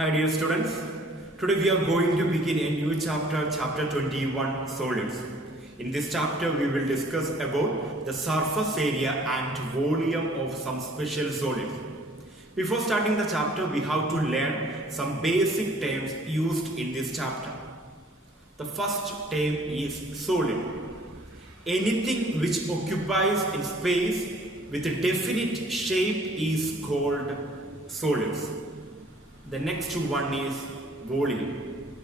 Hi dear students, today we are going to begin a new chapter, chapter 21, solids. In this chapter we will discuss about the surface area and volume of some special solids. Before starting the chapter, we have to learn some basic terms used in this chapter. The first term is solid. Anything which occupies in space with a definite shape is called solids. The next one is volume.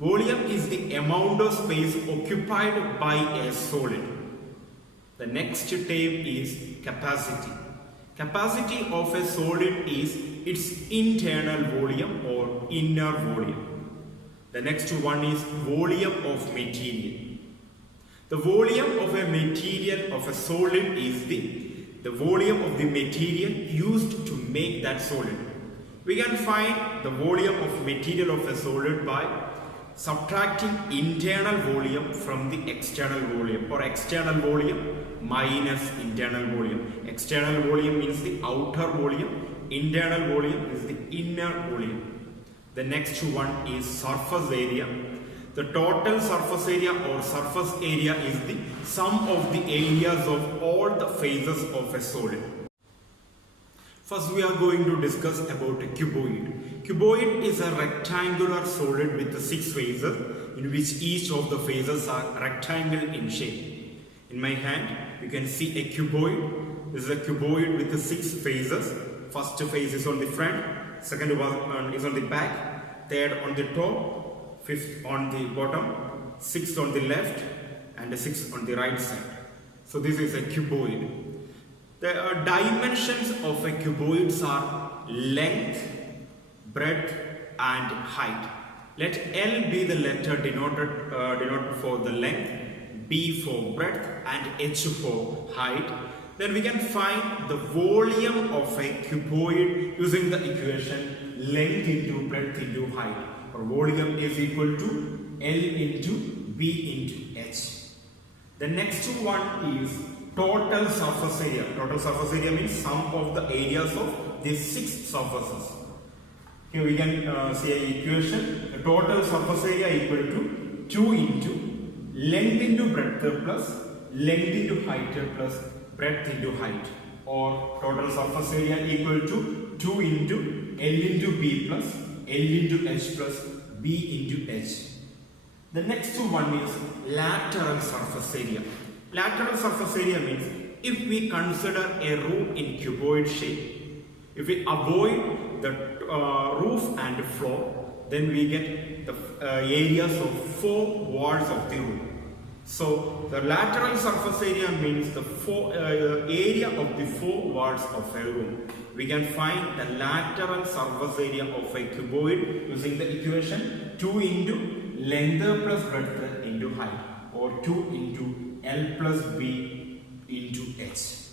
Volume is the amount of space occupied by a solid. The next term is capacity. Capacity of a solid is its internal volume or inner volume. The next one is volume of material. The volume of a material of a solid is the volume of the material used to make that solid. We can find the volume of material of a solid by subtracting internal volume from the external volume, or external volume minus internal volume. External volume means the outer volume, internal volume is the inner volume. The next one is surface area. The total surface area or surface area is the sum of the areas of all the faces of a solid. First we are going to discuss about a cuboid. Cuboid is a rectangular solid with 6 faces in which each of the faces are rectangle in shape. In my hand you can see a cuboid. This is a cuboid with 6 faces. First face is on the front, second one is on the back, third on the top, fifth on the bottom, sixth on the left and the sixth on the right side. So this is a cuboid. The dimensions of a cuboid are length, breadth and height. Let L be the letter denoted for the length, B for breadth and H for height. Then we can find the volume of a cuboid using the equation length into breadth into height. Our volume is equal to L into B into H. The next one is total surface area. Total surface area means sum of the areas of these 6 surfaces. Here we can see an equation. The total surface area equal to 2 into length into breadth plus length into height plus breadth into height, or total surface area equal to 2 into L into B plus L into H plus B into H. The next one is lateral surface area. Lateral surface area means if we consider a room in cuboid shape, if we avoid the roof and floor, then we get the areas of 4 walls of the room. So the lateral surface area means the area of the 4 walls of a room. We can find the lateral surface area of a cuboid using the equation 2 into length plus breadth into height, or 2 into L plus B into H.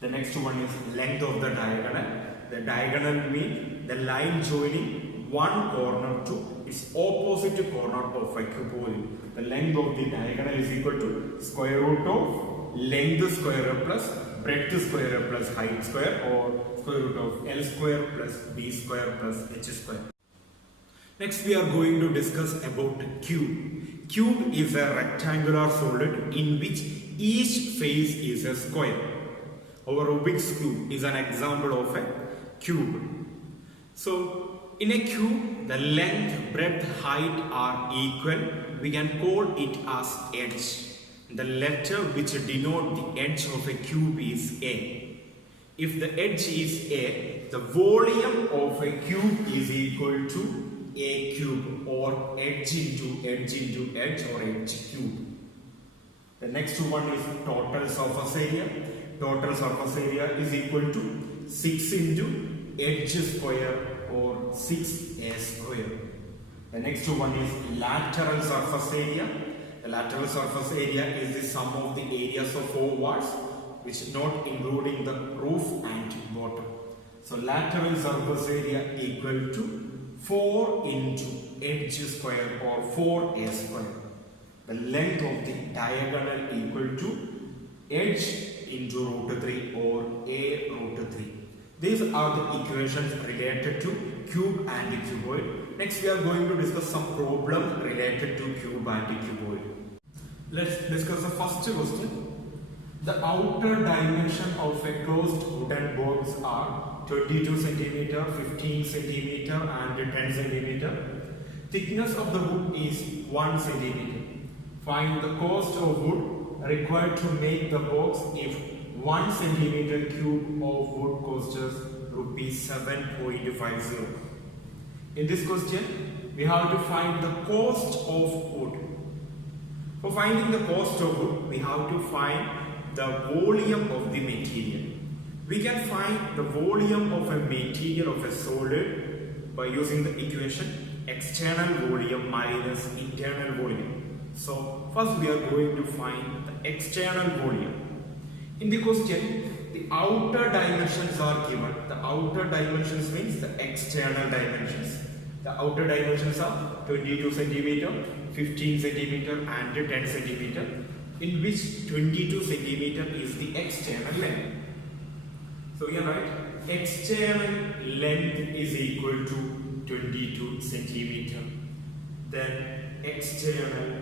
The next one is length of the diagonal. The diagonal means the line joining one corner to its opposite corner of a cuboid. The length of the diagonal is equal to square root of length square plus breadth square plus height square, or square root of L square plus B square plus H square. Next we are going to discuss about cube. Cube is a rectangular solid in which each face is a square. Our Rubik's cube is an example of a cube. So in a cube, the length, breadth, height are equal. We can call it as edge. The letter which denote the edge of a cube is A. If the edge is A, the volume of a cube is equal to A cube, or edge into edge into edge, or edge cube. The next one is total surface area. Total surface area is equal to 6 into edge square, or 6A square. The next one is lateral surface area. The lateral surface area is the sum of the areas of 4 walls, which is not including the roof and bottom. So lateral surface area equal to 4 into edge square, or 4A square. The length of the diagonal equal to edge into root 3, or A root 3. These are the equations related to cube and cuboid. Next we are going to discuss some problem related to cube and cuboid. Let's discuss the first question. The outer dimension of a closed wooden box are 22 centimeter, 15 centimeter and 10 centimeter. Thickness of the wood is 1 centimeter. Find the cost of wood required to make the box if 1 centimeter cube of wood costs rupees 7.50. In this question, we have to find the cost of wood. For finding the cost of wood, we have to find the volume of the material. We can find the volume of a material of a solid by using the equation external volume minus internal volume. So first we are going to find the external volume. In the question, the outer dimensions are given. The outer dimensions means the external dimensions. The outer dimensions are 22 centimeter, 15 centimeter and 10 centimeter, in which 22 centimeter is the external length. So we are right, external length is equal to 22 centimeter. Then external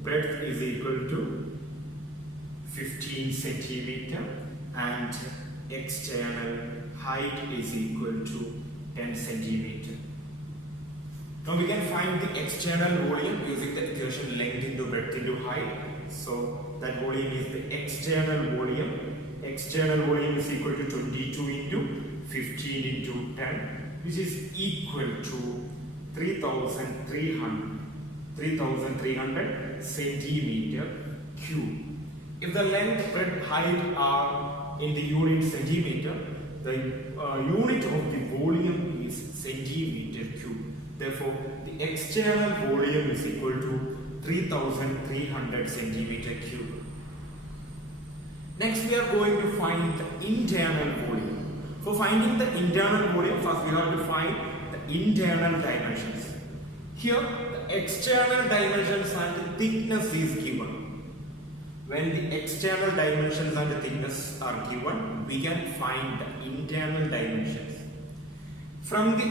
breadth is equal to 15 centimeter and external height is equal to 10 centimeter. Now we can find the external volume using the equation length into breadth into height. So that volume is the external volume. External volume is equal to 22 into 15 into 10, which is equal to 3,300 centimeter cube. If the length, breadth, height are in the unit centimeter, the unit of the volume is centimeter cube. Therefore, the external volume is equal to 3,300 centimeter cube. Next, we are going to find the internal volume. For finding the internal volume, first we have to find the internal dimensions. Here, the external dimensions and thickness is given. When the external dimensions and the thickness are given, we can find the internal dimensions. From the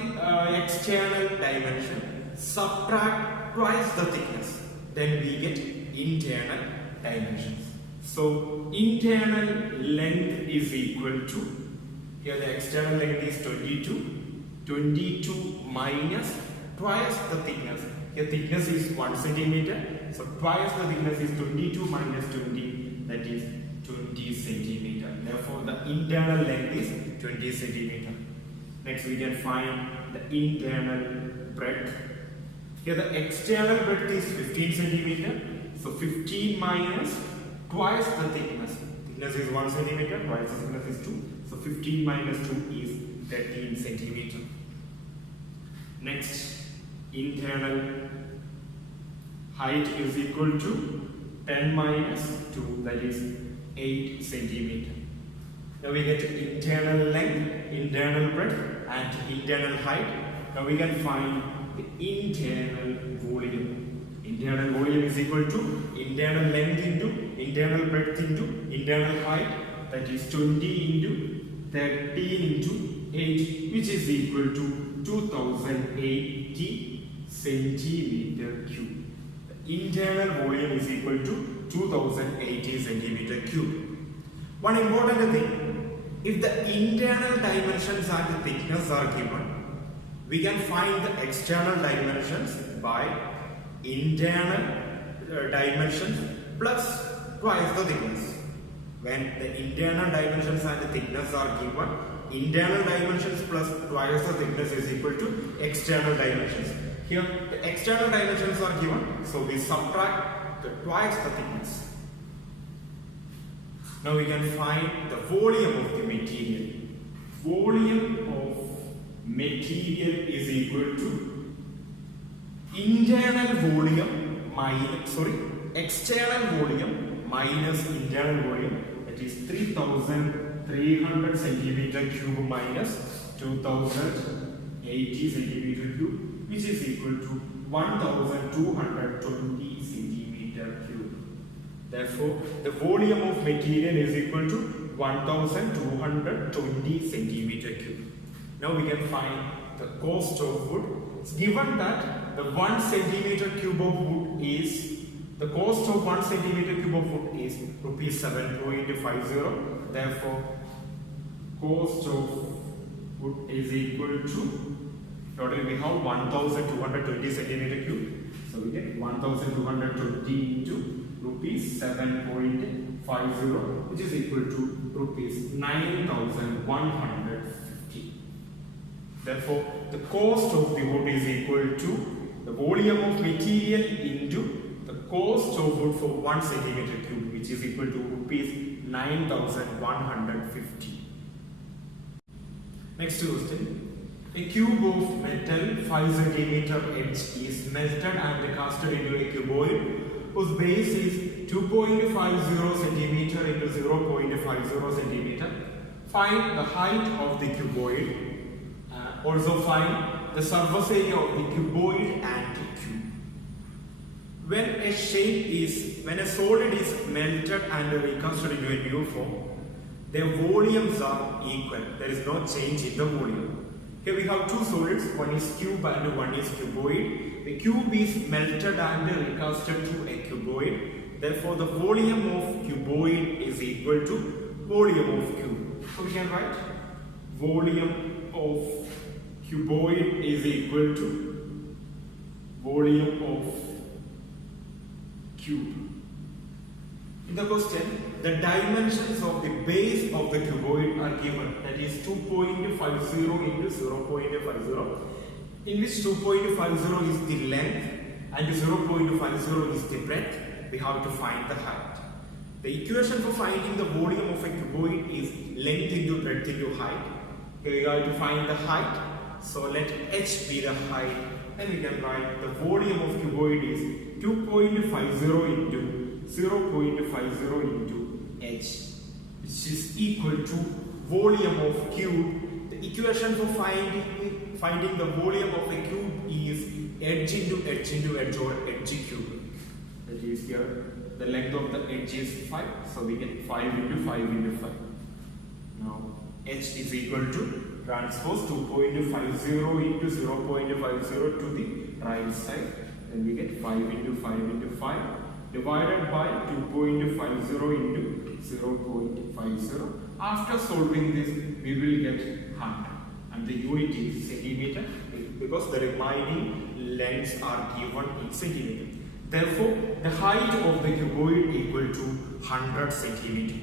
external dimension, subtract twice the thickness, then we get internal dimensions. So internal length is equal to, here the external length is 22 minus twice the thickness. Here thickness is 1 centimeter, so twice the thickness is 22 minus 20, that is 20 centimeter. Therefore the internal length is 20 centimeter. Next we can find the internal breadth. Here the external breadth is 15 centimeter, so 15 minus twice the thickness. Thickness is 1 centimeter, twice the thickness is 2. So 15 minus 2 is 13 centimeter. Next, internal height is equal to 10 minus 2, that is 8 centimeter. Now we get internal length, internal breadth and internal height. Now we can find the internal volume. Internal volume is equal to internal length into internal breadth into internal height, that is 20 into 13 into 8, which is equal to 2080 centimeter cube. The internal volume is equal to 2080 centimeter cube. One important thing, if the internal dimensions and the thickness are given, we can find the external dimensions by internal dimensions plus twice the thickness. When the internal dimensions and the thickness are given, internal dimensions plus twice the thickness is equal to external dimensions. Here the external dimensions are given, so we subtract the twice the thickness. Now we can find the volume of the material. Volume of material is equal to internal volume minus, external volume minus internal volume, that is 3,300 centimeter cube minus 2080 centimeter cube, which is equal to 1,220 centimeter cube. Therefore, the volume of material is equal to 1,220 centimeter cube. Now we can find the cost of wood. It's given that the 1 centimeter cube of wood is, the cost of 1 centimeter cube of wood is rupees 7.50. Therefore, cost of wood is equal to, total we have 1220 centimeter cube. So we get 1220 into rupees 7.50, which is equal to rupees 9,150. Therefore, the cost of the wood is equal to the volume of material into the cost of wood for 1 centimeter cube, which is equal to rupees 9,150. Next question. A cube of metal 5 centimeter edge is melted and cast into a cuboid whose base is 2.50 centimeter into 0.50 centimeter. Find the height of the cuboid. Also find the surface area of the cuboid and cube. When a solid is melted and recast into a new form, their volumes are equal. There is no change in the volume. Here we have two solids, one is cube and one is cuboid. The cube is melted and recasted to a cuboid. Therefore, the volume of cuboid is equal to volume of cube. So we can write volume of cuboid is equal to volume of cube. In the question, the dimensions of the base of the cuboid are given, that is 2.50 into 0.50, in which 2.50 is the length and 0.50 is the breadth. We have to find the height. The equation for finding the volume of a cuboid is length into breadth into height. Here we have to find the height. So let h be the height, and we can write the volume of cuboid is 2.50 into 0.50 into h, which is equal to volume of cube. The equation for finding the volume of a cube is edge into edge into edge, or edge cube. That is, here the length of the edge is 5, so we get 5 into 5 into 5. Now h is equal to transpose 2.50 into 0.50 to the right side. Then we get 5 into 5 into 5 divided by 2.50 into 0.50. After solving this, we will get 100, and the unit is centimeter because the remaining lengths are given in centimeter. Therefore, the height of the cuboid equal to 100 centimeter.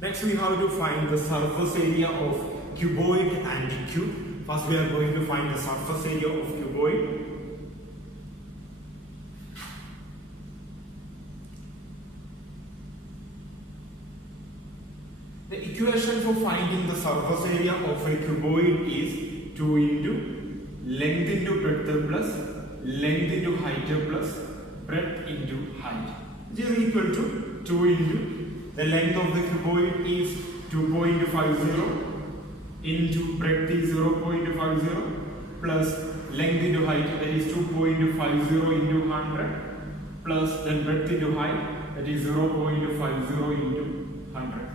Next, we have to find the surface area of cuboid and cube. First, we are going to find the surface area of cuboid. The equation for finding the surface area of a cuboid is 2 into length into breadth plus length into height plus breadth into height, which is equal to 2 into the length of the cuboid is 2.50 into breadth is 0.50 plus length into height, that is 2.50 into 100 plus then breadth into height, that is 0.50 into 100.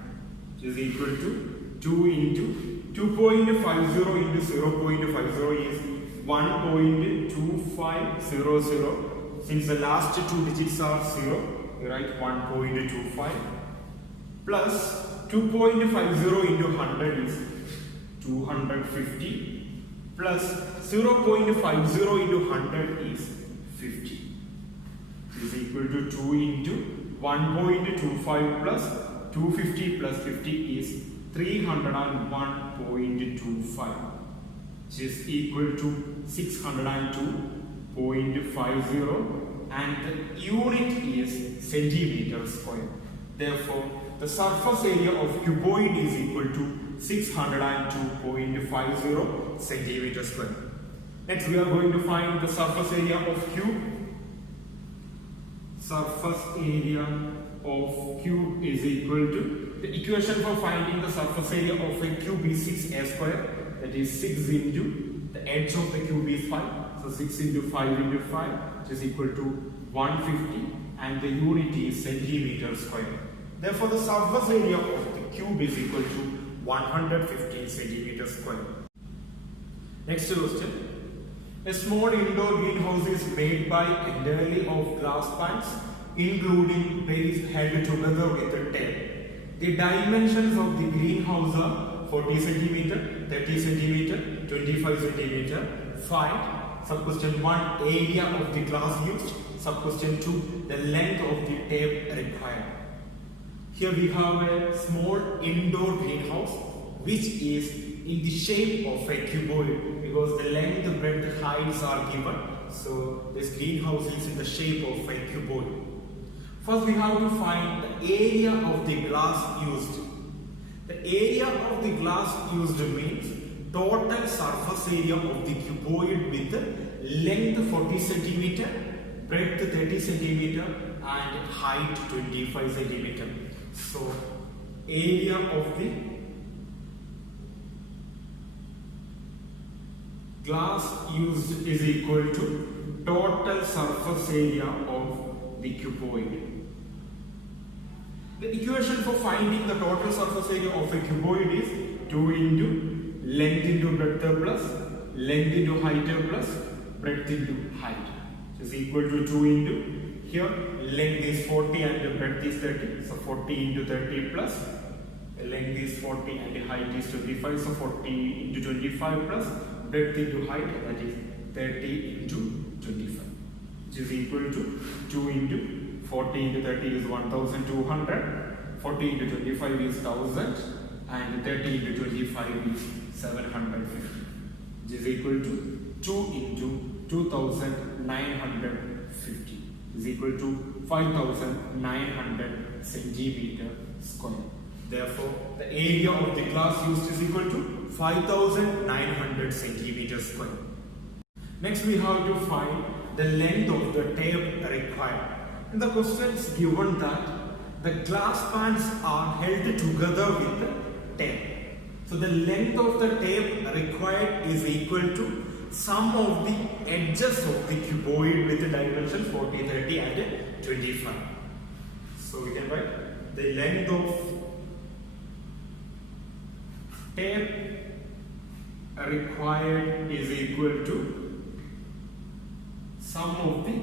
Is equal to 2 into 2.50 into 0.50 is 1.2500. Since the last two digits are 0, we write 1.25 plus 2.50 into 100 is 250 plus 0.50 into 100 is 50. Is equal to 2 into 1.25 plus 250 plus 50 is 301.25, which is equal to 602.50, and the unit is centimeter square. Therefore, the surface area of cuboid is equal to 602.50 centimeter square. Next, we are going to find the surface area of cube. Surface area of cube is equal to, the equation for finding the surface area of a cube is 6a square, that is 6 into the edge of the cube is 5, so 6 into 5 into 5, which is equal to 150, and the unit is centimeter square. Therefore, the surface area of the cube is equal to 150 centimeter square. Next question. A small indoor greenhouse is made by entirely of glass pans, including base held together with a tape. The dimensions of the greenhouse are 40 cm, 30 cm, 25 cm. Find sub-question 1 area of the glass used, sub-question 2 the length of the tape required. Here we have a small indoor greenhouse which is in the shape of a cuboid because the length, breadth, heights are given. So this greenhouse is in the shape of a cuboid. First we have to find the area of the glass used. The area of the glass used means total surface area of the cuboid with length 40 cm, breadth 30 cm and height 25 cm. So area of the glass used is equal to total surface area of the cuboid. The equation for finding the total surface area of a cuboid is 2 into length into breadth plus length into height plus breadth into height. Which is equal to 2 into, here length is 40 and breadth is 30. So 40 into 30 plus length is 40 and height is 25. So 40 into 25 plus breadth into height, that is 30 into 25. Which is equal to 2 into 40 into 30 is 1200, 40 into 25 is 1000 and 30 into 25 is 750, which is equal to 2 into 2950 is equal to 5900 centimeter square. Therefore, the area of the glass used is equal to 5900 centimeter square. Next we have to find the length of the tape required. In the question is given that the glass pans are held together with the tape. So the length of the tape required is equal to sum of the edges of the cuboid with the dimensions 40, 30 and 25. So we can write the length of tape required is equal to sum of the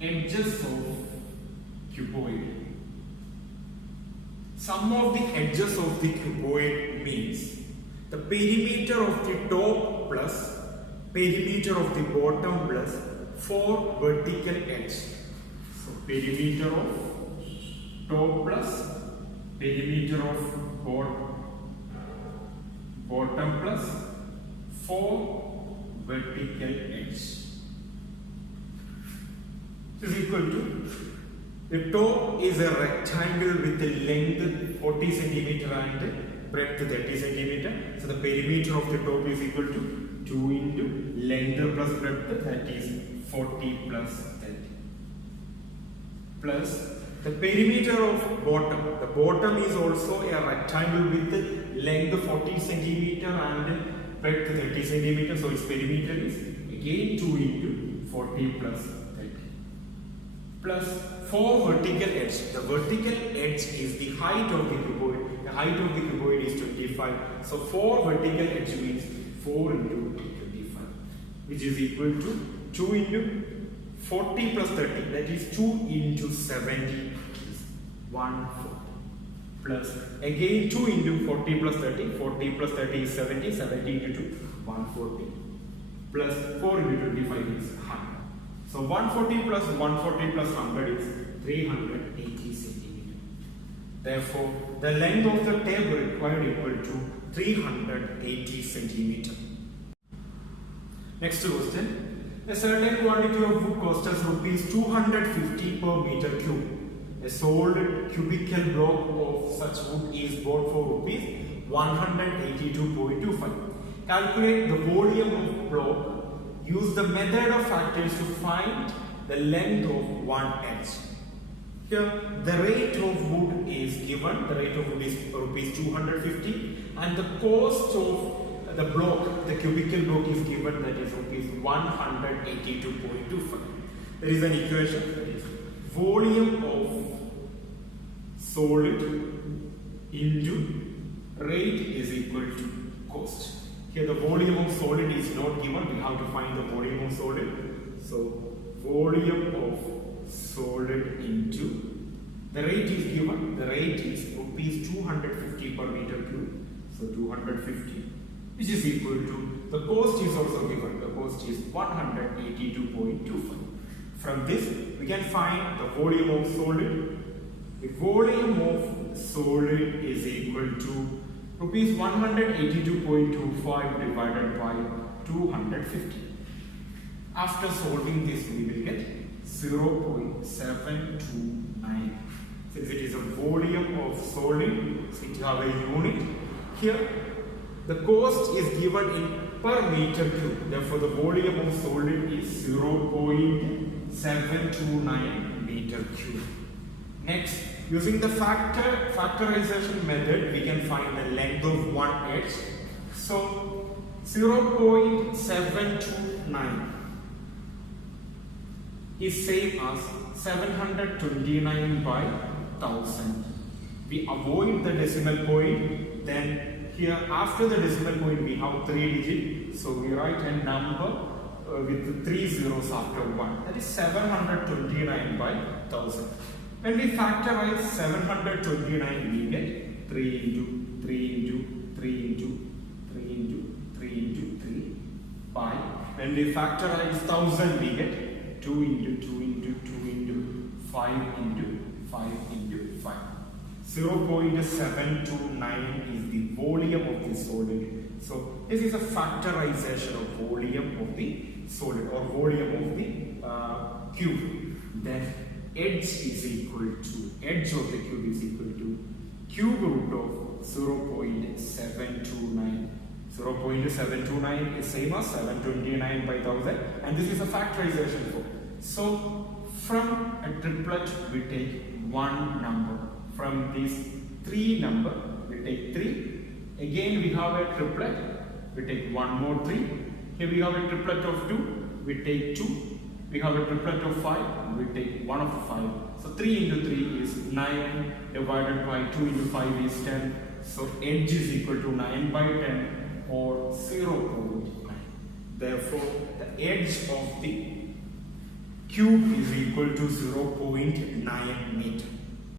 edges of cuboid. Sum of the edges of the cuboid means the perimeter of the top plus perimeter of the bottom plus 4 vertical edges. So perimeter of top plus perimeter of bottom plus 4 vertical edges. Is equal to, the top is a rectangle with the length 40 cm and breadth 30 cm. So the perimeter of the top is equal to 2 into length plus breadth, that is 40 plus 30. Plus the perimeter of bottom. The bottom is also a rectangle with the length 40 cm and breadth 30 cm. So its perimeter is again 2 into 40 plus 30. Plus 4 vertical edge. The vertical edge is the height of the cuboid. The height of the cuboid is 25. So 4 vertical edge means 4 into 25, which is equal to 2 into 40 plus 30. That is 2 into 70 is 140. Plus again 2 into 40 plus 30. 40 plus 30 is 70. 70 into 2, 140. Plus 4 into 25 is 100. So 140 plus 140 plus 100 is 380 centimeters. Therefore, the length of the tape required equal to 380 centimeters. Next question. A certain quantity of wood costs us rupees 250 per meter cube. A solid cubical block of such wood is bought for rupees 182.25. Calculate the volume of block. Use the method of factors to find the length of one edge. Here, the rate of wood is given. The rate of wood is rupees 250, and the cost of the block, the cubical block, is given, that is rupees 182.25. There is an equation, that is volume of solid into rate is equal to cost. Here the volume of solid is not given. We have to find the volume of solid. So volume of solid into the rate is given. The rate is rupees 250 per meter cube. So 250, which is equal to, the cost is also given. The cost is 182.25. From this we can find the volume of solid. The volume of solid is equal to rupees 182.25 divided by 250. After solving this, we will get 0.729. Since it is a volume of solid, so it have a unit. Here, the cost is given in per meter cube. Therefore, the volume of solid is 0.729 meter cube. Next, using the factorization method, we can find the length of one edge. So 0.729 is same as 729 by 1000. We avoid the decimal point. Then here after the decimal point we have 3 digits. So we write a number with 3 zeros after 1. That is 729 by 1000. When we factorize 729, we get 3 into 3 into 3 into 3 into 3 into 3 by. When we factorize 1000, we get 2 into 2 into 2 into 5 into 5 into 5. 0.729 is the volume of the solid. So this is a factorization of volume of the solid or volume of the cube. Then edge is equal to, edge of the cube is equal to cube root of 0.729. 0.729 is same as 729 by 1000, and this is a factorization form. So from a triplet we take one number. From these 3 number we take 3. Again we have a triplet, we take one more 3. Here we have a triplet of 2, we take 2. We have a triplet of 5, we take 1 of 5. So 3 into 3 is 9 divided by 2 into 5 is 10. So edge is equal to 9 by 10 or 0.9. Therefore the edge of the cube is equal to 0.9 meter.